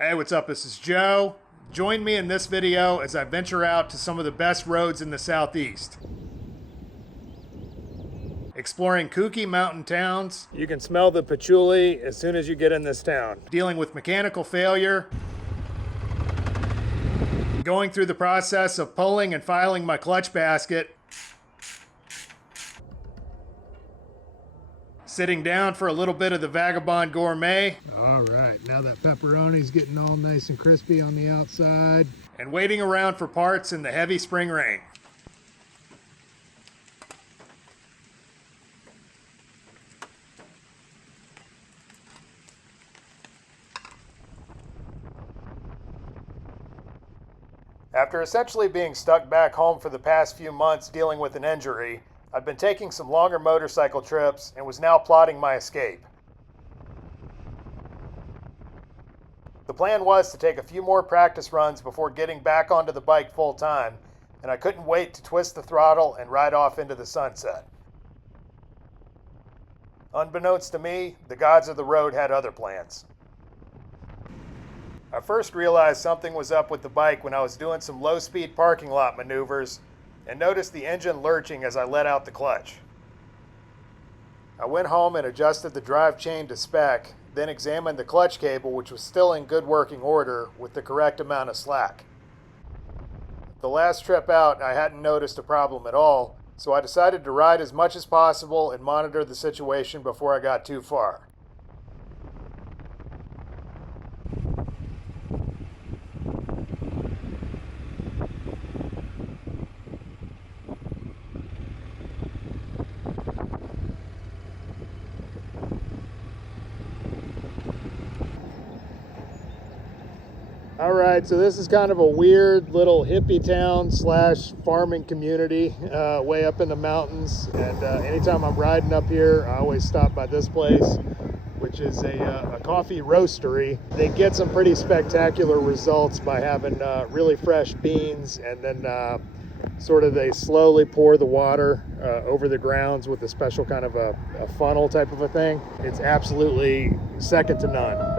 Hey, what's up? This is Joe. Join me in this video as I venture out to some of the best roads in the Southeast. Exploring kooky mountain towns. You can smell the patchouli as soon as you get in this town. Dealing with mechanical failure. Going through the process of pulling and filing my clutch basket. Sitting down for a little bit of the Vagabond gourmet. All right, now that pepperoni's getting all nice and crispy on the outside. And waiting around for parts in the heavy spring rain. After essentially being stuck back home for the past few months dealing with an injury, I'd been taking some longer motorcycle trips and was now plotting my escape. The plan was to take a few more practice runs before getting back onto the bike full time, and I couldn't wait to twist the throttle and ride off into the sunset. Unbeknownst to me, the gods of the road had other plans. I first realized something was up with the bike when I was doing some low-speed parking lot maneuvers and noticed the engine lurching as I let out the clutch. I went home and adjusted the drive chain to spec, then examined the clutch cable, which was still in good working order with the correct amount of slack. The last trip out, I hadn't noticed a problem at all, so I decided to ride as much as possible and monitor the situation before I got too far. All right, so this is kind of a weird little hippie town slash farming community way up in the mountains. And anytime I'm riding up here, I always stop by this place, which is a coffee roastery. They get some pretty spectacular results by having really fresh beans, and then they slowly pour the water over the grounds with a special kind of a funnel type of a thing. It's absolutely second to none.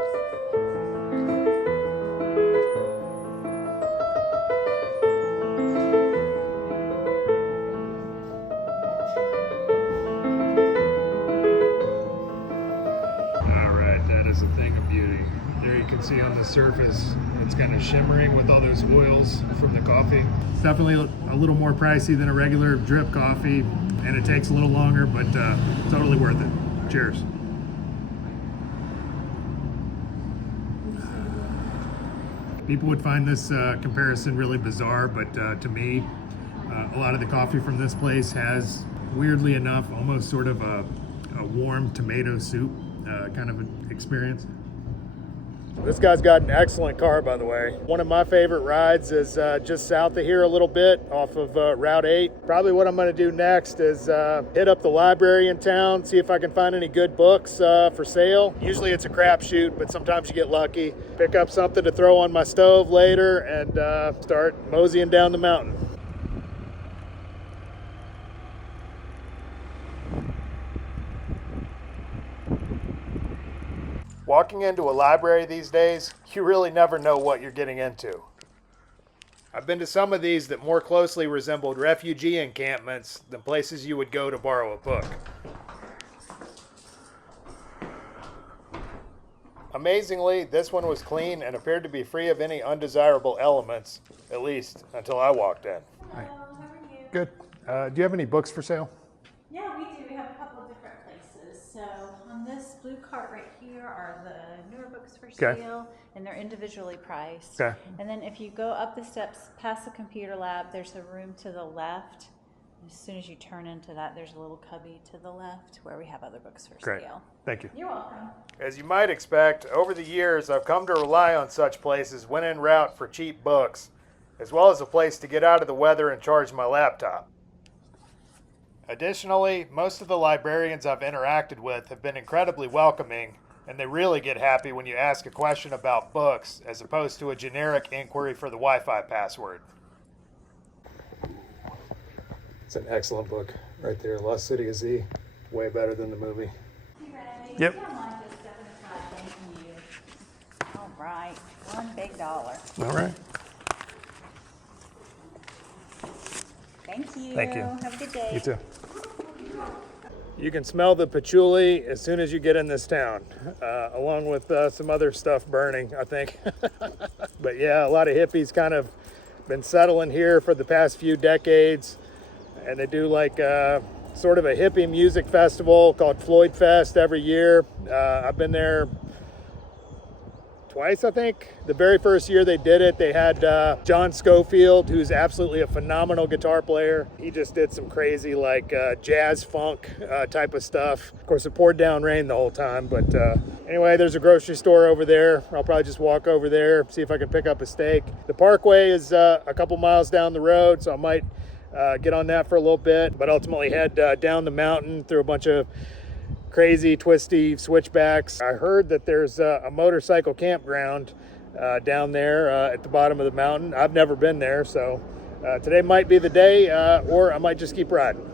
Is a thing of beauty. There you can see on the surface it's kind of shimmering with all those oils from the coffee. It's definitely a little more pricey than a regular drip coffee, and it takes a little longer, but totally worth it. Cheers. People would find this comparison really bizarre, but to me, a lot of the coffee from this place has, weirdly enough, almost sort of a warm tomato soup kind of an experience. This guy's got an excellent car, by the way. One of my favorite rides is just south of here a little bit off of Route 8. Probably what I'm going to do next is hit up the library in town, see if I can find any good books for sale. Usually it's a crapshoot, but sometimes you get lucky. Pick up something to throw on my stove later and start moseying down the mountain. Walking into a library these days, you really never know what you're getting into. I've been to some of these that more closely resembled refugee encampments than places you would go to borrow a book. Amazingly, this one was clean and appeared to be free of any undesirable elements, at least until I walked in. Hello, how are you? Good. Do you have any books for sale? Yeah, we do. We have a couple of different places. So on this blue cart right here are the newer books for sale, and they're individually priced. Okay. And then if you go up the steps past the computer lab, there's a room to the left. As soon as you turn into that, there's a little cubby to the left where we have other books for Great. sale. Thank you. You're welcome. As you might expect, over the years I've come to rely on such places when en route for cheap books, as well as a place to get out of the weather and charge my laptop. Additionally, most of the librarians I've interacted with have been incredibly welcoming, and they really get happy when you ask a question about books as opposed to a generic inquiry for the Wi-Fi password. It's an excellent book right there, Lost City of Z. Way better than the movie. You ready? Yep. If you don't mind just stepping aside, thanking you. All right. One big dollar. All right. Thank you. Thank you. Have a good day. You too. You can smell the patchouli as soon as you get in this town, along with some other stuff burning, I think. But yeah, a lot of hippies kind of been settling here for the past few decades, and they do like sort of a hippie music festival called Floyd Fest every year. I've been there twice, I think. The very first year they did it, they had John Schofield, who's absolutely a phenomenal guitar player. He just did some crazy like jazz funk type of stuff. Of course, it poured down rain the whole time, but anyway, there's a grocery store over there. I'll probably just walk over there, see if I can pick up a steak. The Parkway is a couple miles down the road, so I might get on that for a little bit, but ultimately head down the mountain through a bunch of crazy twisty switchbacks. I heard that there's a motorcycle campground down there at the bottom of the mountain. I've never been there, so today might be the day, or I might just keep riding.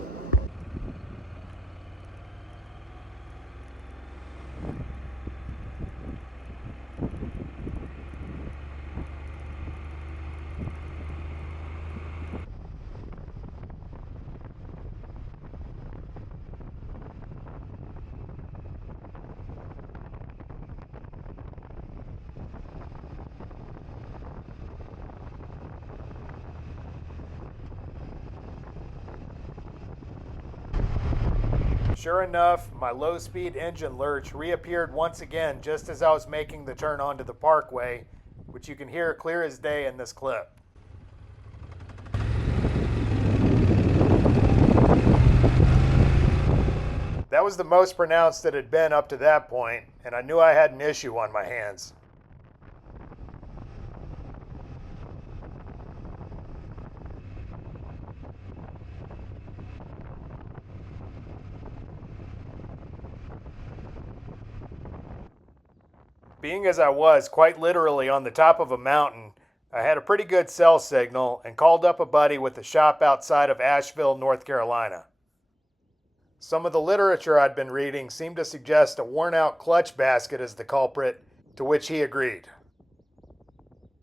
Sure enough, my low-speed engine lurch reappeared once again just as I was making the turn onto the Parkway, which you can hear clear as day in this clip. That was the most pronounced it had been up to that point, and I knew I had an issue on my hands. Being as I was quite literally on the top of a mountain, I had a pretty good cell signal and called up a buddy with a shop outside of Asheville, North Carolina. Some of the literature I'd been reading seemed to suggest a worn-out clutch basket as the culprit, to which he agreed.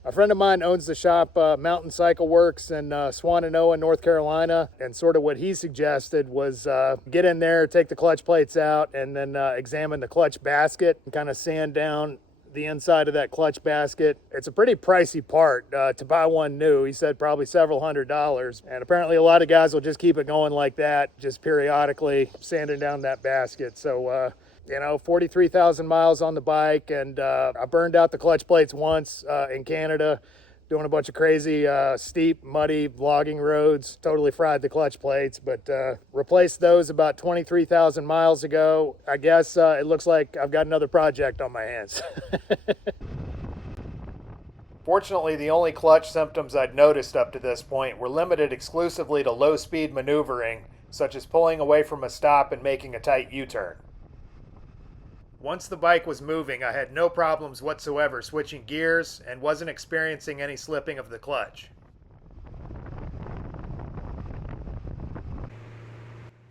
A friend of mine owns the shop Mountain Cycle Works in Swannanoa, North Carolina, and sort of what he suggested was get in there, take the clutch plates out, and then examine the clutch basket and kind of sand down the inside of that clutch basket. It's a pretty pricey part to buy one new. He said probably several $100s, and apparently a lot of guys will just keep it going like that, just periodically sanding down that basket. So 43,000 miles on the bike, and I burned out the clutch plates once in Canada doing a bunch of crazy steep, muddy logging roads. Totally fried the clutch plates, but replaced those about 23,000 miles ago. I guess it looks like I've got another project on my hands. Fortunately, the only clutch symptoms I'd noticed up to this point were limited exclusively to low-speed maneuvering, such as pulling away from a stop and making a tight U-turn. Once the bike was moving, I had no problems whatsoever switching gears and wasn't experiencing any slipping of the clutch.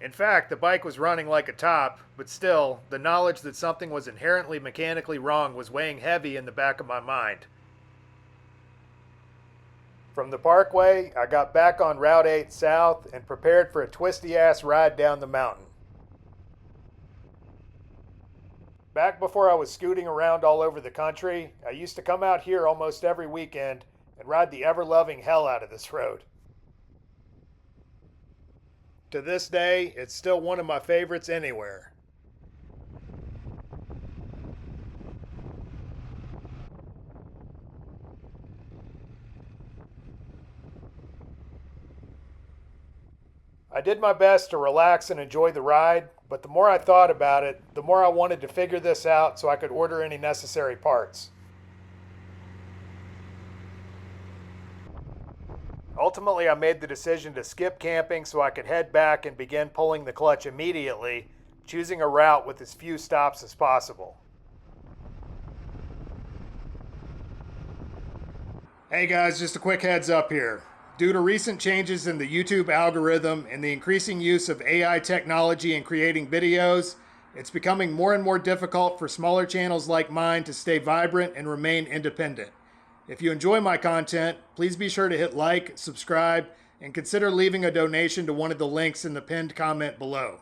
In fact, the bike was running like a top, but still, the knowledge that something was inherently mechanically wrong was weighing heavy in the back of my mind. From the Parkway, I got back on Route 8 South and prepared for a twisty-ass ride down the mountain. Back before I was scooting around all over the country, I used to come out here almost every weekend and ride the ever-loving hell out of this road. To this day, it's still one of my favorites anywhere. I did my best to relax and enjoy the ride, but the more I thought about it, the more I wanted to figure this out so I could order any necessary parts. Ultimately, I made the decision to skip camping so I could head back and begin pulling the clutch immediately, choosing a route with as few stops as possible. Hey guys, just a quick heads up here. Due to recent changes in the YouTube algorithm and the increasing use of AI technology in creating videos, it's becoming more and more difficult for smaller channels like mine to stay vibrant and remain independent. If you enjoy my content, please be sure to hit like, subscribe, and consider leaving a donation to one of the links in the pinned comment below.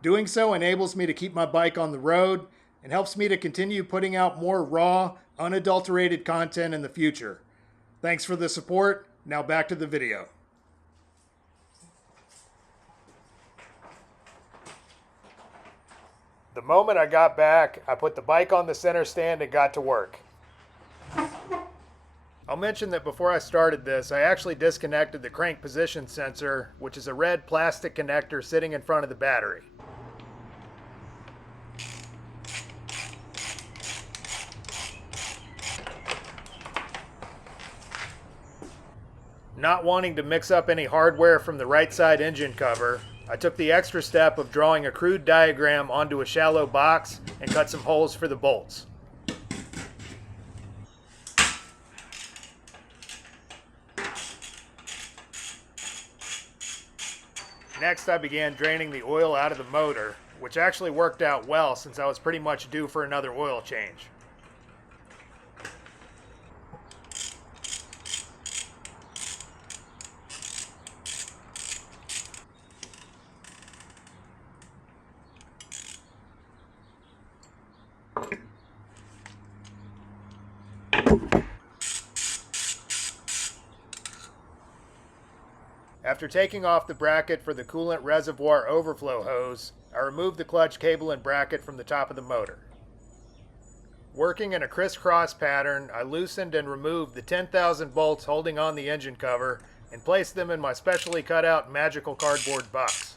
Doing so enables me to keep my bike on the road and helps me to continue putting out more raw, unadulterated content in the future. Thanks for the support. Now back to the video. The moment I got back, I put the bike on the center stand and got to work. I'll mention that before I started this, I actually disconnected the crank position sensor, which is a red plastic connector sitting in front of the battery. Not wanting to mix up any hardware from the right side engine cover, I took the extra step of drawing a crude diagram onto a shallow box and cut some holes for the bolts. Next, I began draining the oil out of the motor, which actually worked out well since I was pretty much due for another oil change. After taking off the bracket for the coolant reservoir overflow hose, I removed the clutch cable and bracket from the top of the motor. Working in a crisscross pattern, I loosened and removed the 10,000 bolts holding on the engine cover and placed them in my specially cut out magical cardboard box.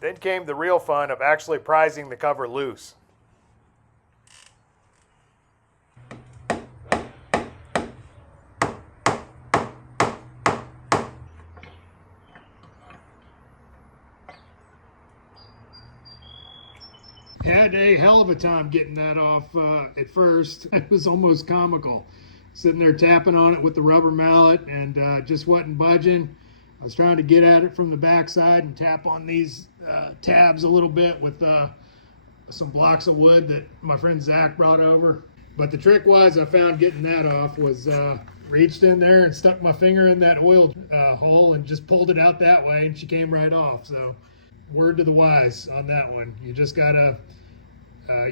Then came the real fun of actually prizing the cover loose. Had a hell of a time getting that off at first. It was almost comical. Sitting there tapping on it with the rubber mallet and just wasn't budging. I was trying to get at it from the backside and tap on these tabs a little bit with some blocks of wood that my friend Zach brought over. But the trick was, I found getting that off was reached in there and stuck my finger in that oil hole and just pulled it out that way, and she came right off. So word to the wise on that one. You just gotta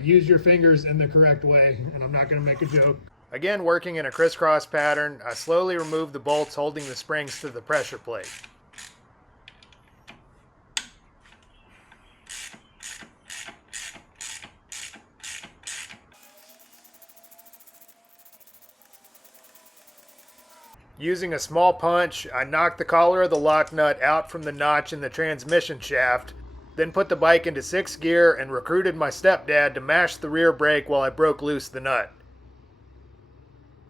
use your fingers in the correct way, and I'm not gonna make a joke. Again, working in a crisscross pattern, I slowly removed the bolts holding the springs to the pressure plate. Using a small punch, I knocked the collar of the lock nut out from the notch in the transmission shaft, then put the bike into 6th gear and recruited my stepdad to mash the rear brake while I broke loose the nut.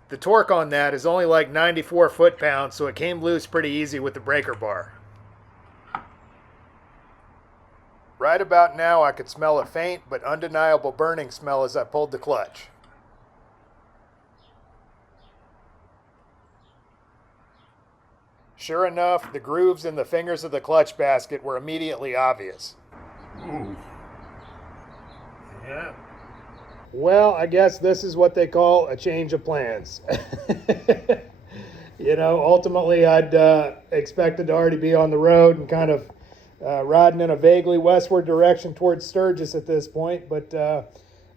The torque on that is only like 94 foot-pounds, so it came loose pretty easy with the breaker bar. Right about now, I could smell a faint but undeniable burning smell as I pulled the clutch. Sure enough, the grooves in the fingers of the clutch basket were immediately obvious. Ooh. Yeah. Well, I guess this is what they call a change of plans. You know, ultimately I'd expected to already be on the road and kind of riding in a vaguely westward direction towards Sturgis at this point, but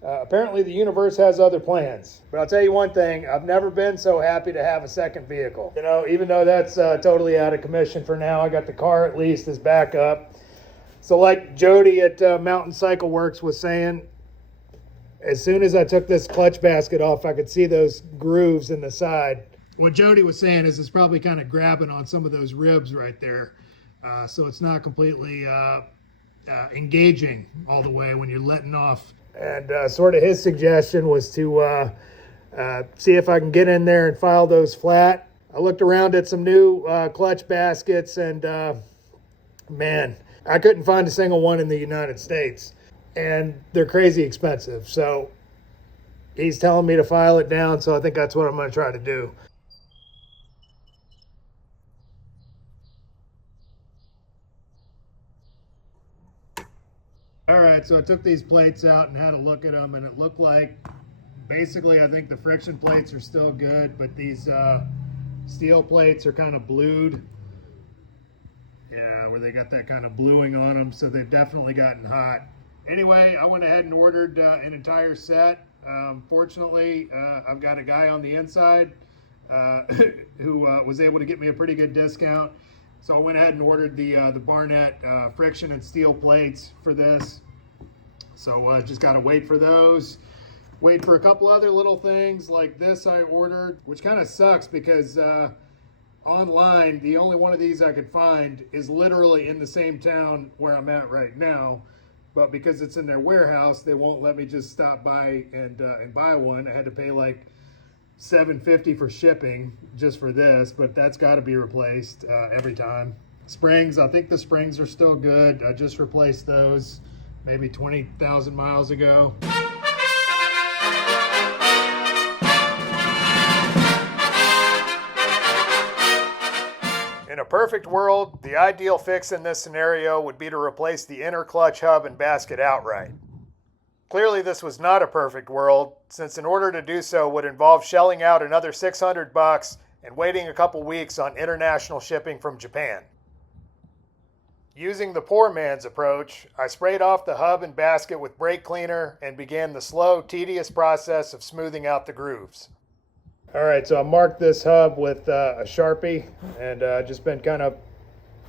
apparently the universe has other plans. But I'll tell you one thing, I've never been so happy to have a second vehicle. You know, even though that's totally out of commission for now, I got the car at least as backup. So like Jody at Mountain Cycle Works was saying, as soon as I took this clutch basket off, I could see those grooves in the side. What Jody was saying is it's probably kind of grabbing on some of those ribs right there. So it's not completely engaging all the way when you're letting off. And sort of his suggestion was to see if I can get in there and file those flat. I looked around at some new clutch baskets and man, I couldn't find a single one in the United States. And they're crazy expensive. So he's telling me to file it down, so I think that's what I'm going to try to do. All All right, so I took these plates out and had a look at them, and it looked like basically I think the friction plates are still good, but these steel plates are kind of blued. Yeah, where they got that kind of bluing on them, so they've definitely gotten hot. Anyway, I went ahead and ordered an entire set. Fortunately, I've got a guy on the inside who was able to get me a pretty good discount. So I went ahead and ordered the Barnett friction and steel plates for this. So just got to wait for those. Wait for a couple other little things like this I ordered, which kind of sucks because online, the only one of these I could find is literally in the same town where I'm at right now. But because it's in their warehouse, they won't let me just stop by and buy one. I had to pay like $7.50 for shipping just for this, but that's got to be replaced every time. Springs, I think the springs are still good. I just replaced those maybe 20,000 miles ago. In a perfect world, the ideal fix in this scenario would be to replace the inner clutch hub and basket outright. Clearly this was not a perfect world, since in order to do so would involve shelling out another $600 and waiting a couple weeks on international shipping from Japan. Using the poor man's approach, I sprayed off the hub and basket with brake cleaner and began the slow, tedious process of smoothing out the grooves. All right, so I marked this hub with a Sharpie and just been kind of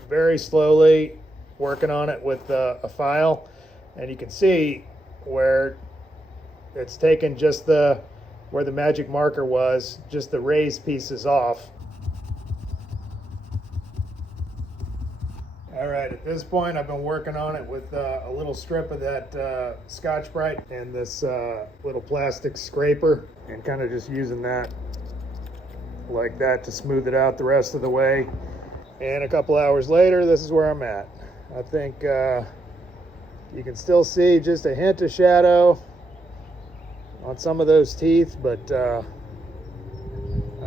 very slowly working on it with a file. And you can see where it's taken just where the magic marker was, just the raised pieces off. All right, at this point I've been working on it with a little strip of that Scotch-Brite and this little plastic scraper, and kind of just using that like that to smooth it out the rest of the way. And a couple hours later, this is where I'm at. I think you can still see just a hint of shadow on some of those teeth, but I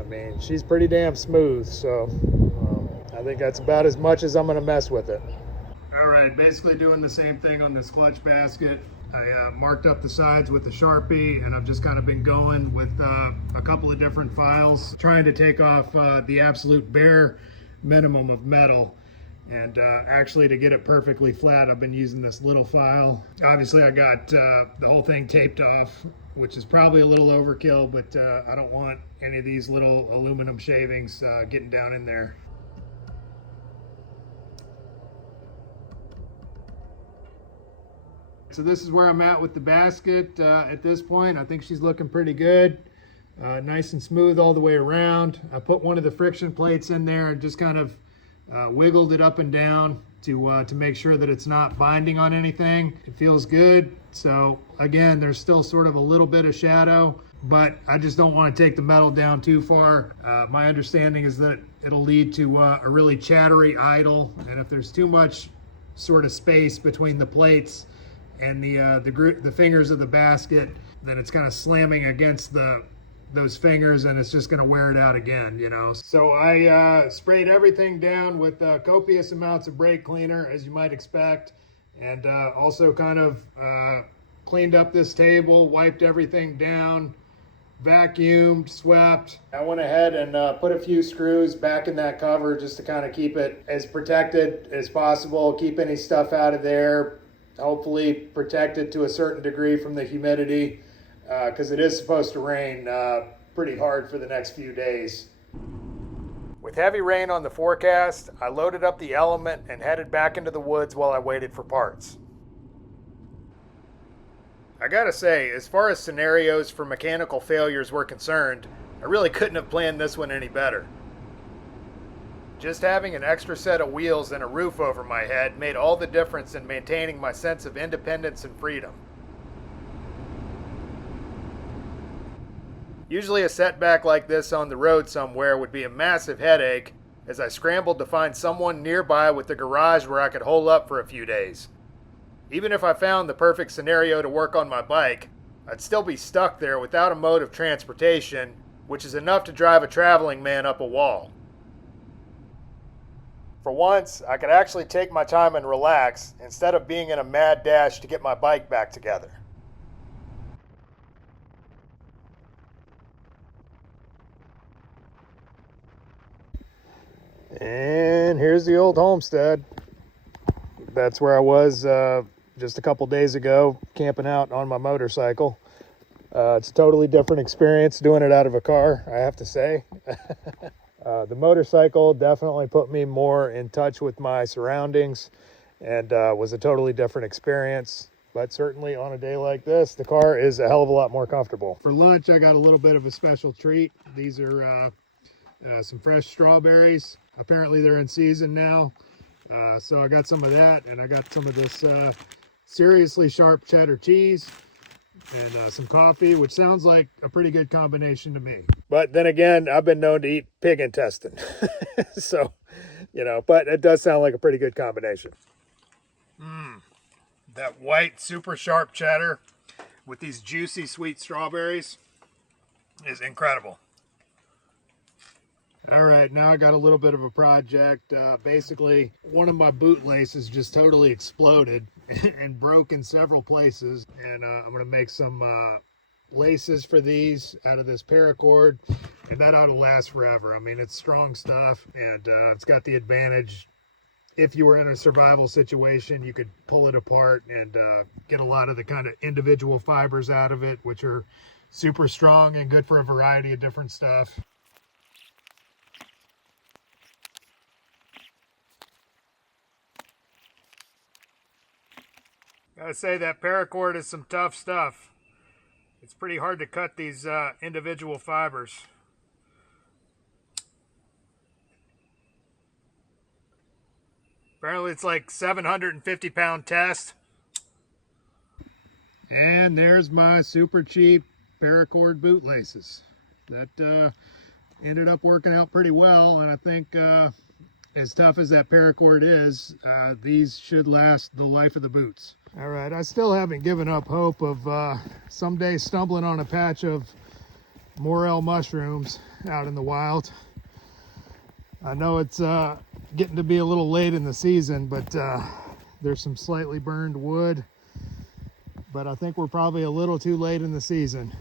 mean, she's pretty damn smooth, so I think that's about as much as I'm going to mess with it. All right, basically doing the same thing on this clutch basket. I marked up the sides with the Sharpie, and I've just kind of been going with a couple of different files, trying to take off the absolute bare minimum of metal. And actually, to get it perfectly flat, I've been using this little file. Obviously, I got the whole thing taped off, which is probably a little overkill, but I don't want any of these little aluminum shavings getting down in there. So this is where I'm at with the basket at this point. I think she's looking pretty good. Nice and smooth all the way around. I put one of the friction plates in there and just kind of wiggled it up and down to make sure that it's not binding on anything. It feels good. So again, there's still sort of a little bit of shadow, but I just don't want to take the metal down too far. My understanding is that it'll lead to a really chattery idle, and if there's too much sort of space between the plates and the fingers of the basket, then it's kind of slamming against those fingers, and it's just going to wear it out again, you know. So I sprayed everything down with copious amounts of brake cleaner, as you might expect, and also kind of cleaned up this table, wiped everything down, vacuumed, swept. I went ahead and put a few screws back in that cover just to kind of keep it as protected as possible, keep any stuff out of there, hopefully protect it to a certain degree from the humidity, because it is supposed to rain pretty hard for the next few days. With heavy rain on the forecast, I loaded up the Element and headed back into the woods while I waited for parts. I gotta say, as far as scenarios for mechanical failures were concerned, I really couldn't have planned this one any better. Just having an extra set of wheels and a roof over my head made all the difference in maintaining my sense of independence and freedom. Usually a setback like this on the road somewhere would be a massive headache, as I scrambled to find someone nearby with a garage where I could hole up for a few days. Even if I found the perfect scenario to work on my bike, I'd still be stuck there without a mode of transportation, which is enough to drive a traveling man up a wall. For once, I could actually take my time and relax instead of being in a mad dash to get my bike back together. And here's the old homestead. That's where I was just a couple days ago, camping out on my motorcycle. It's a totally different experience doing it out of a car, I have to say. The motorcycle definitely put me more in touch with my surroundings and was a totally different experience. But certainly on a day like this, the car is a hell of a lot more comfortable. For lunch, I got a little bit of a special treat. These are some fresh strawberries. Apparently they're in season now. So I got some of that, and I got some of this seriously sharp cheddar cheese and some coffee, which sounds like a pretty good combination to me. But then again, I've been known to eat pig intestine. So, you know, but it does sound like a pretty good combination. That white, super sharp cheddar with these juicy, sweet strawberries is incredible. All right, now I got a little bit of a project. Basically, one of my boot laces just totally exploded and broke in several places. And I'm going to make some laces for these out of this paracord, and that ought to last forever. I mean, it's strong stuff, and it's got the advantage. If you were in a survival situation, you could pull it apart and get a lot of the kind of individual fibers out of it, which are super strong and good for a variety of different stuff. Gotta say, that paracord is some tough stuff. It's pretty hard to cut these individual fibers. Apparently it's like 750-pound test. And there's my super cheap paracord boot laces. That ended up working out pretty well, and I think as tough as that paracord is, these should last the life of the boots. All right, I still haven't given up hope of someday stumbling on a patch of morel mushrooms out in the wild. I know it's getting to be a little late in the season, but there's some slightly burned wood, but I think we're probably a little too late in the season.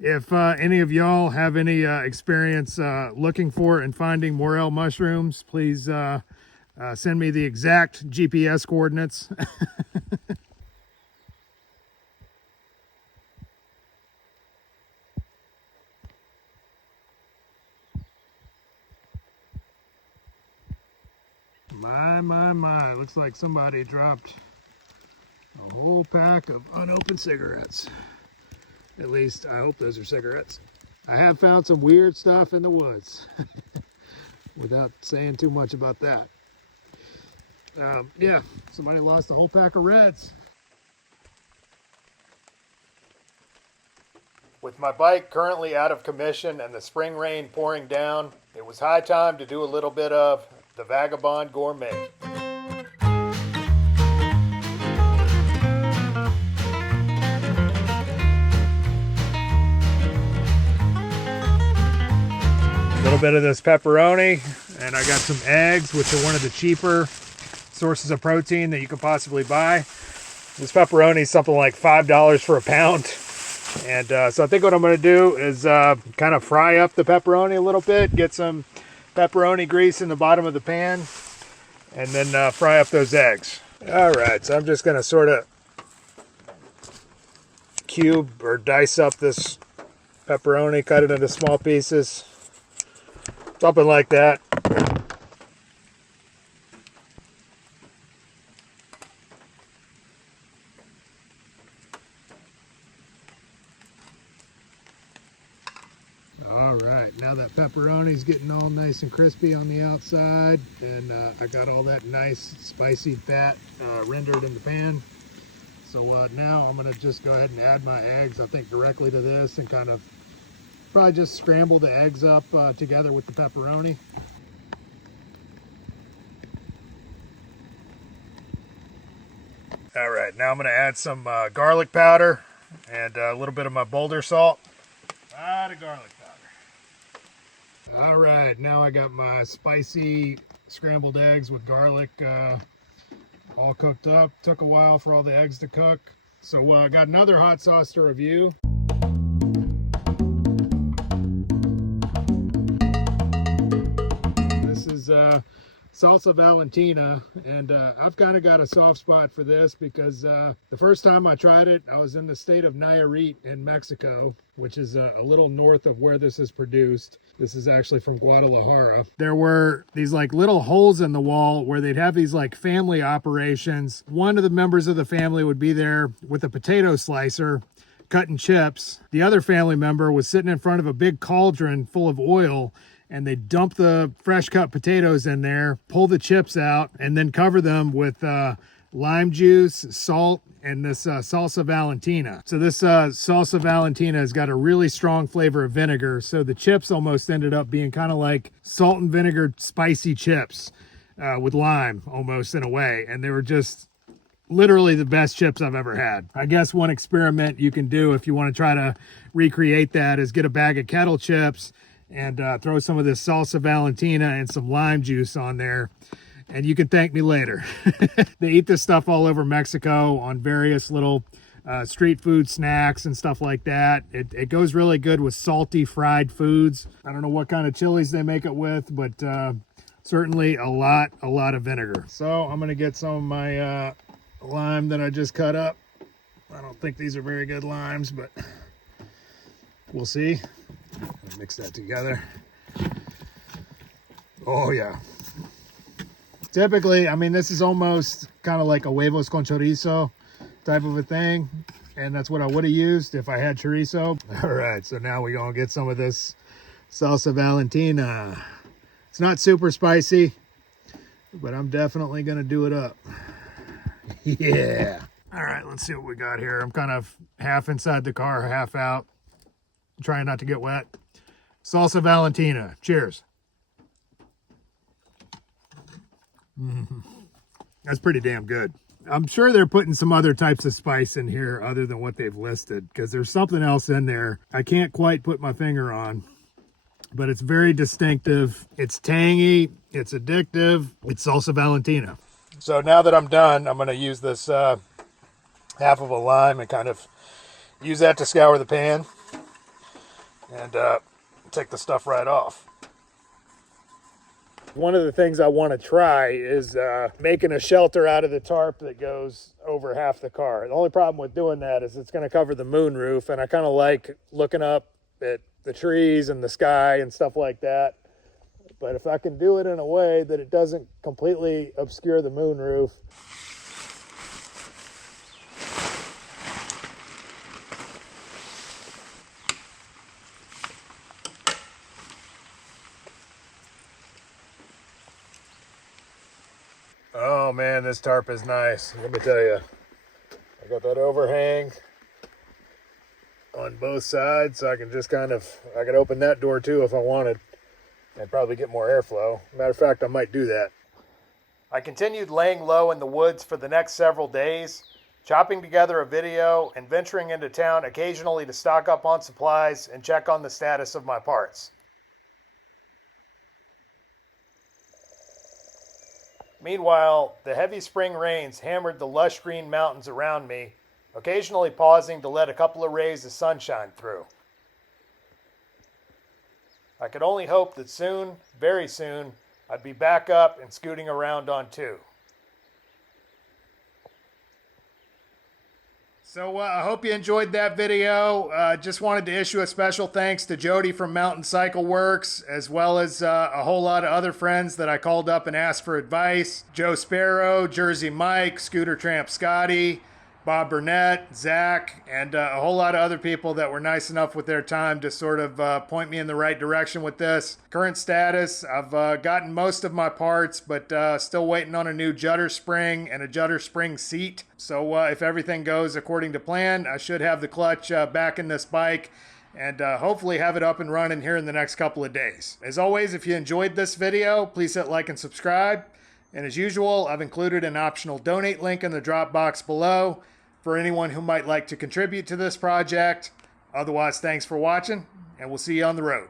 If any of y'all have any experience looking for and finding morel mushrooms, please send me the exact GPS coordinates. My, looks like somebody dropped a whole pack of unopened cigarettes. At least, I hope those are cigarettes. I have found some weird stuff in the woods, without saying too much about that. Yeah, somebody lost a whole pack of reds. With my bike currently out of commission and the spring rain pouring down, it was high time to do a little bit of the Vagabond Gourmet. A little bit of this pepperoni, and I got some eggs, which are one of the cheaper sources of protein that you can possibly buy. This pepperoni is something like $5 for a pound. And so I think what I'm going to do is kind of fry up the pepperoni a little bit, get some pepperoni grease in the bottom of the pan, and then fry up those eggs. All right, so I'm just going to sort of cube or dice up this pepperoni, cut it into small pieces, something like that. All right, now that pepperoni's getting all nice and crispy on the outside, and I got all that nice spicy fat rendered in the pan. So now I'm gonna just go ahead and add my eggs, I think, directly to this, and kind of probably just scramble the eggs up together with the pepperoni. All right, now I'm gonna add some garlic powder and a little bit of my boulder salt. A lot of garlic powder. All right, now I got my spicy scrambled eggs with garlic, all cooked up. Took a while for all the eggs to cook. So I got another hot sauce to review. This is Salsa Valentina, and I've kind of got a soft spot for this because the first time I tried it, I was in the state of Nayarit in Mexico, which is a little north of where this is produced. This is actually from Guadalajara. There were these like little holes in the wall where they'd have these like family operations. One of the members of the family would be there with a potato slicer cutting chips. The other family member was sitting in front of a big cauldron full of oil, and they dump the fresh cut potatoes in there, pull the chips out, and then cover them with lime juice, salt, and this salsa Valentina. So this salsa Valentina has got a really strong flavor of vinegar, so the chips almost ended up being kind of like salt and vinegar spicy chips with lime almost in a way, and they were just literally the best chips I've ever had. I guess one experiment you can do if you want to try to recreate that is get a bag of kettle chips and throw some of this salsa Valentina and some lime juice on there, and you can thank me later. They eat this stuff all over Mexico on various little street food snacks and stuff like that. It goes really good with salty fried foods. I don't know what kind of chilies they make it with, but certainly a lot of vinegar. So I'm gonna get some of my lime that I just cut up. I don't think these are very good limes, but we'll see. Mix that together. Oh yeah. Typically, I mean, this is almost kind of like a huevos con chorizo type of a thing, and that's what I would have used if I had chorizo. All right, so now we're gonna get some of this salsa Valentina. It's not super spicy, but I'm definitely gonna do it up. Yeah. All right, let's see what we got here. I'm kind of half inside the car, half out, trying not to get wet. Salsa Valentina. Cheers. That's pretty damn good. I'm sure they're putting some other types of spice in here other than what they've listed, because there's something else in there I can't quite put my finger on, but it's very distinctive. It's tangy. It's addictive. It's Salsa Valentina. So now that I'm done, I'm going to use this half of a lime and kind of use that to scour the pan and take the stuff right off. One of the things I want to try is making a shelter out of the tarp that goes over half the car. The only problem with doing that is it's going to cover the moonroof, and I kind of like looking up at the trees and the sky and stuff like that. But if I can do it in a way that it doesn't completely obscure the moonroof. Oh man, this tarp is nice. Let me tell you, I got that overhang on both sides, so I can just I could open that door too if I wanted and probably get more airflow. Matter of fact, I might do that. I continued laying low in the woods for the next several days, chopping together a video and venturing into town occasionally to stock up on supplies and check on the status of my parts. Meanwhile, the heavy spring rains hammered the lush green mountains around me, occasionally pausing to let a couple of rays of sunshine through. I could only hope that soon, very soon, I'd be back up and scooting around on two. So I hope you enjoyed that video. Just wanted to issue a special thanks to Jody from Mountain Cycle Works, as well as a whole lot of other friends that I called up and asked for advice. Joe Sparrow, Jersey Mike, Scooter Tramp Scotty, Bob Burnett, Zach, and a whole lot of other people that were nice enough with their time to sort of point me in the right direction with this. Current status, I've gotten most of my parts, but still waiting on a new judder spring and a judder spring seat. So if everything goes according to plan, I should have the clutch back in this bike and hopefully have it up and running here in the next couple of days. As always, if you enjoyed this video, please hit like and subscribe. And as usual, I've included an optional donate link in the drop box below for anyone who might like to contribute to this project. Otherwise, thanks for watching, and we'll see you on the road.